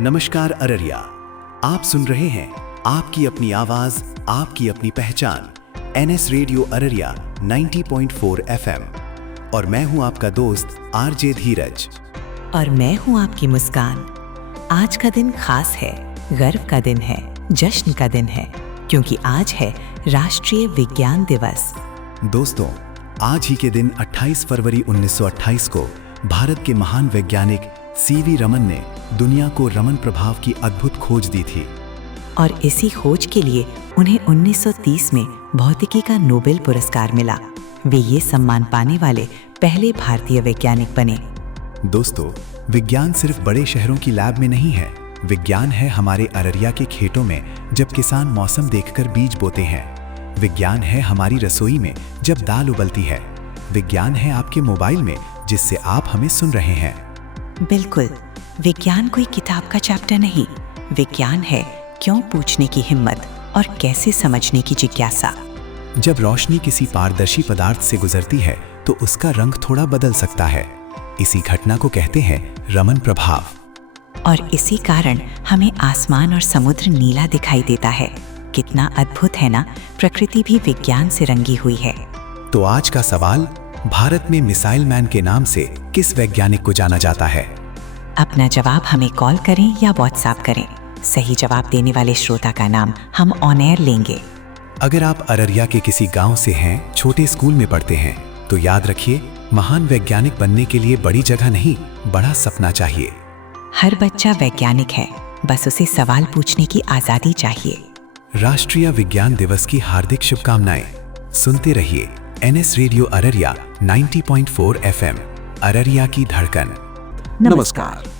नमस्कार अररिया। आप सुन रहे हैं आपकी अपनी आवाज, आपकी अपनी पहचान, एनएस रेडियो अररिया 90.4 एफएम। और मैं हूं आपका दोस्त आरजे धीरज। और मैं हूं आपकी मुस्कान। आज का दिन खास है, गर्व का दिन है, जश्न का दिन है, क्योंकि आज है राष्ट्रीय विज्ञान दिवस। दोस्तों, आज ही के दिन 28 फरवरी 1928 को भारत के महान वैज्ञानिक सीवी रमन ने दुनिया को रमन प्रभाव की अद्भुत खोज दी थी। और इसी खोज के लिए उन्हें 1930 में भौतिकी का नोबेल पुरस्कार मिला। वे ये सम्मान पाने वाले पहले भारतीय वैज्ञानिक बने। दोस्तों, विज्ञान सिर्फ बड़े शहरों की लैब में नहीं है। विज्ञान है हमारे अररिया के खेतों में जब किसान मौसम देखकर बीज बोते हैं। विज्ञान है हमारी रसोई में जब दाल उबलती है। विज्ञान है आपके मोबाइल में जिससे आप हमें सुन रहे हैं। बिल्कुल, विज्ञान कोई किताब का चैप्टर नहीं। विज्ञान है क्यों पूछने की हिम्मत और कैसे समझने की जिज्ञासा। जब रोशनी किसी पारदर्शी पदार्थ से गुजरती है तो उसका रंग थोड़ा बदल सकता है। इसी घटना को कहते हैं रमन प्रभाव। और इसी कारण हमें आसमान और समुद्र नीला दिखाई देता है। कितना अद्भुत है ना, प्रकृति भी विज्ञान से रंगी हुई है। तो आज का सवाल, भारत में मिसाइल मैन के नाम से किस वैज्ञानिक को जाना जाता है? अपना जवाब हमें कॉल करें या व्हाट्सएप करें। सही जवाब देने वाले श्रोता का नाम हम ऑन एयर लेंगे। अगर आप अररिया के किसी गांव से हैं, छोटे स्कूल में पढ़ते हैं, तो याद रखिए, महान वैज्ञानिक बनने के लिए बड़ी जगह नहीं, बड़ा सपना चाहिए। हर बच्चा वैज्ञानिक है, बस उसे सवाल पूछने की आजादी चाहिए। राष्ट्रीय विज्ञान दिवस की हार्दिक शुभकामनाएं। सुनते रहिए NS radio Araria 90.4 FM, Araria की धड़कन। नमस्कार।